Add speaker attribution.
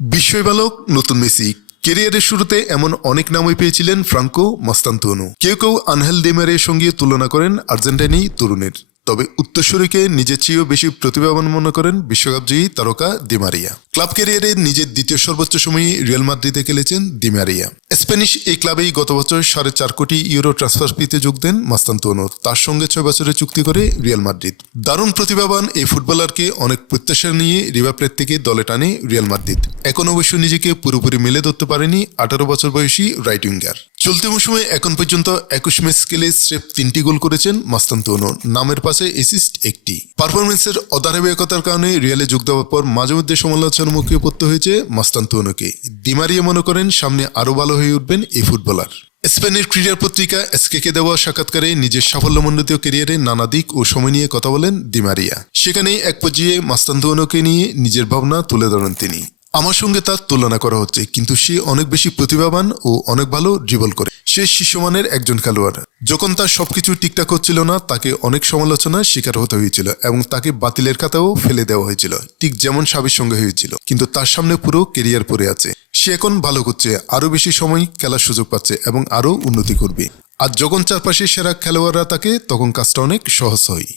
Speaker 1: বিস্ময় বালক নতুন মেসি। কেরিয়ারের শুরুতে এমন অনেক নামই পেয়েছিলেন ফ্রাঙ্কো মাস্তান্তনু। কেউ কেউ আনহেল দেমারের সঙ্গে তুলনা করেন আর্জেন্টাইনি তরুণের। তবে উত্তরসূরিকে নিজের চেয়েও বেশি প্রতিভাবান মনে করেন বিশ্বকাপজয়ী তারকা দিমারিয়া ক্লাব ক্যারিয়ারে নিজের দ্বিতীয় সর্বোচ্চ সময়ে রিয়াল মাদ্রিদে খেলেছেন দিমারিয়া স্প্যানিশ এই ক্লাবেই গত বছর সাড়ে চার কোটি ইউরো ট্রান্সফার ফিতে যোগ দেন মাস্তান্তনু তার সঙ্গে ছয় বছরের চুক্তি করে রিয়াল মাদ্রিদ। দারুণ প্রতিভাবান এই ফুটবলারকে অনেক প্রত্যাশা নিয়ে রিভার প্লেট থেকে দলে টানে রিয়াল মাদ্রিদ। এখন অবশ্য নিজেকে পুরোপুরি মেলে ধরতে পারেনি আঠারো বছর বয়সী রাইট উইঙ্গার। চলতি মৌসুমে এখন পর্যন্ত একুশ ম্যাচ খেলে স্রেফ তিনটি গোল করেছেন মাস্তান্তনু নামের পাশে এসিস্ট একটি। পারফরমেন্সের অধারাবাহিকতার কারণে রিয়ালে যোগ দেওয়ার পর মাঝে মধ্যে সমালোচনার মুখে পড়তে হয়েছে মাস্তান্তনুকে দিমারিয়া মনে করেন, সামনে আরও ভালো হয়ে উঠবেন এই ফুটবলার। স্পেনের ক্রীড়া পত্রিকা এসকেকে দেওয়া সাক্ষাৎকারে নিজের সাফল্যমণ্ডিত ক্যারিয়ারে নানা দিক ও সময় নিয়ে কথা বলেন দিমারিয়া সেখানেই এক পর্যায়ে মাস্তান্তনুকে নিয়ে নিজের ভাবনা তুলে ধরেন তিনি। আমার সঙ্গে তার তুলনা করা হচ্ছে, কিন্তু সে অনেক বেশি প্রতিভাবান ও অনেক ভালো ড্রিবল করে। সে শিষ্যমানের একজন খেলোয়াড়। যখন তার সবকিছু ঠিকঠাক হচ্ছিল না, তাকে অনেক সমালোচনার শিকার হতে হয়েছিল এবং তাকে বাতিলের খাতাও ফেলে দেওয়া হয়েছিল। ঠিক যেমন সাবির সঙ্গে হয়েছিল, কিন্তু তার সামনে পুরো কেরিয়ার পড়ে আছে। সে এখন ভালো করছে আরও বেশি সময় খেলার সুযোগ পাচ্ছে এবং আরও উন্নতি করবে। আর যখন চারপাশে সেরা খেলোয়াড়রা থাকে, তখন কাজটা অনেক সহজ হয়।